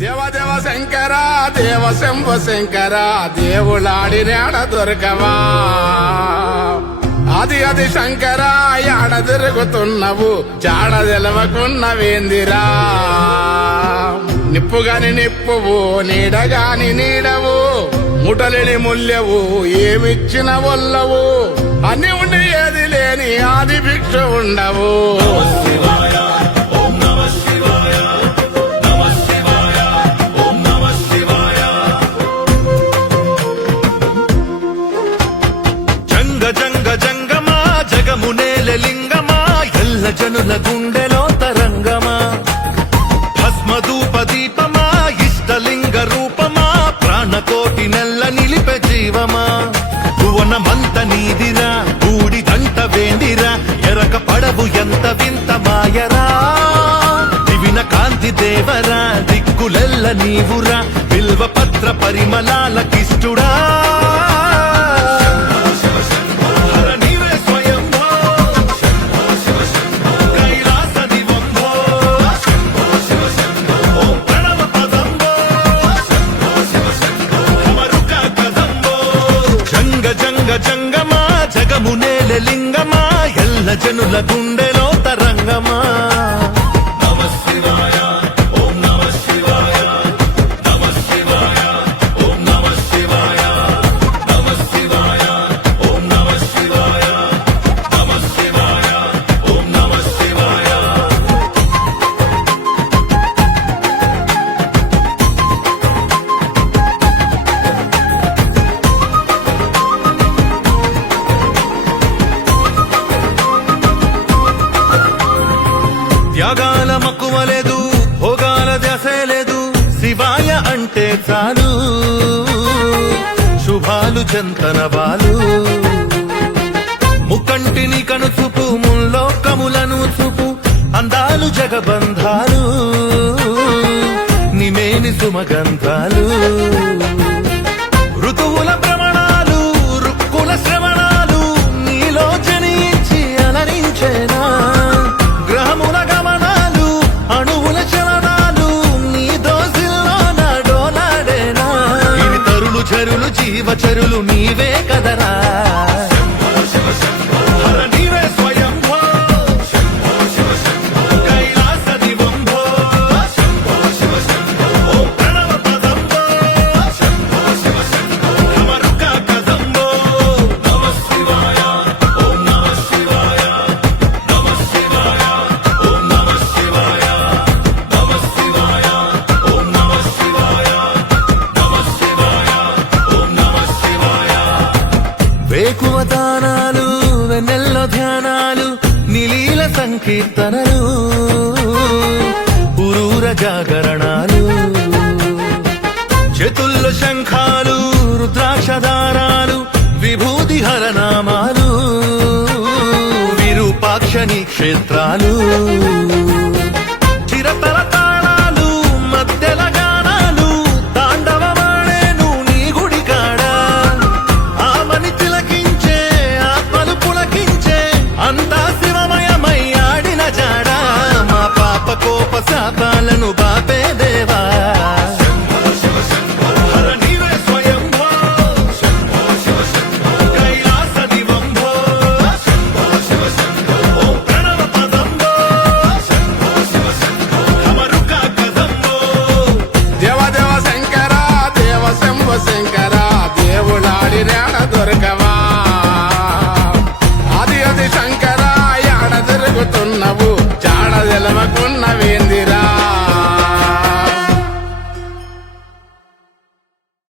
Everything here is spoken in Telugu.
దేవదేవ శంకర దేవ శంభ శంకర దేవులాడినాడ దొరకవా అది శంకర యాడ తిరుగుతున్నవు చాడ తెలవకున్నవేందిరా నిప్పుగాని నిప్పువు నీడగాని నీడవు ముటలిని ముల్లెవు ఏమిచ్చిన వల్లవు అన్ని ఉండి ఏది లేని ఆది భిక్ష ఉండవు లింగమా ఎల్ల జనుల గుండెలో తరంగమా భస్మధూప దీపమా ఇష్టలింగ రూపమా ప్రాణకోటి నెల్ల నిలిపే జీవమా భువనమంత నీదిరా బూడిదంట వేందిరా ఎరక పడవు ఎంత వింత మాయరా దివిన కాంతి దేవరా దిక్కులెల్ల నీవురా బిల్వ పత్ర పరిమళాల కిష్టుడా జంగమా జగమునేల లింగమా ఎల్ల జనుల గుండెలో తరంగమా త్యాగాల మక్కువలేదు భోగాల ధ్యాసే లేదు శివాయ అంటే చాలు శుభాలు చెంతనవాలు ముక్కంటిని కనుచూపు ముల్లోకములను చూపు అందాలు జగబంధాలు నిమేని సుమగంధాలు ఋతువుల భ్రమణాలు రుక్కుల శ్రవణాలు నీలో జనించి అలరించేనా గ్రహముల గమనాలు అణువుల చలనాలు నీ దోసిల్లో నాడోలాడేనా ఇవి తరులు చరులు జీవచరులు నీవే కదరా వేకువ దానాలు వెన్నెల్లో ధ్యానాలు నిలీల సంకీర్తనలు పురూర జాగరణాలు చేతుల్లో శంఖాలు రుద్రాక్షదారాలు విభూతి హరనామాలు విరూపాక్షని క్షేత్రాలు